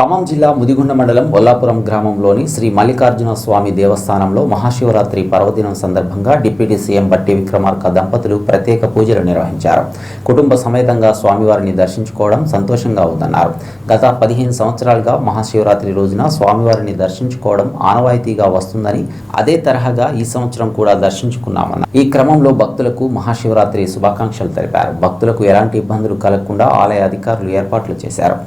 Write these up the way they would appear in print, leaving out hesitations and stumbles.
ఖమ్మం జిల్లా ముదిగుండ మండలం ఒల్లాపురం గ్రామంలోని శ్రీ మల్లికార్జున స్వామి దేవస్థానంలో మహాశివరాత్రి పర్వదినం సందర్భంగా డిప్యూటీ సీఎం బట్టి విక్రమార్క దంపతులు ప్రత్యేక పూజలు నిర్వహించారు. కుటుంబ సమేతంగా స్వామివారిని దర్శించుకోవడం సంతోషంగా ఉందన్నారు. గత 15 సంవత్సరాలుగా మహాశివరాత్రి రోజున స్వామివారిని దర్శించుకోవడం ఆనవాయితీగా వస్తుందని, అదే తరహాగా ఈ సంవత్సరం కూడా దర్శించుకున్నామన్నారు. ఈ క్రమంలో భక్తులకు మహాశివరాత్రి శుభాకాంక్షలు తెలిపారు. భక్తులకు ఎలాంటి ఇబ్బందులు కలగకుండా ఆలయ అధికారులు ఏర్పాట్లు చేశారు.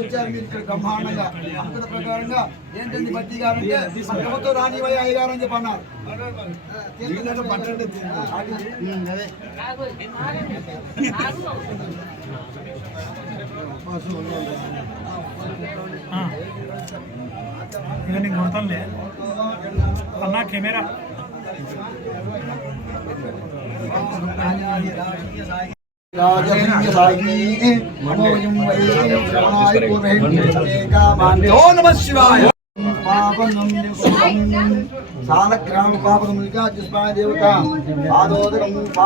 వచ్చారు మీరు ఇక్కడ బ్రహ్మాండంగా అంకుత ప్రకారంగా ఏంటంటే బట్టి గారంటే ప్రభుత్వం రానివై అయ్యగారు అని చెప్పి అన్నారు. నేను కొడతానులే అన్నా కెమెరా సాలగ్రామ పాపం దేవత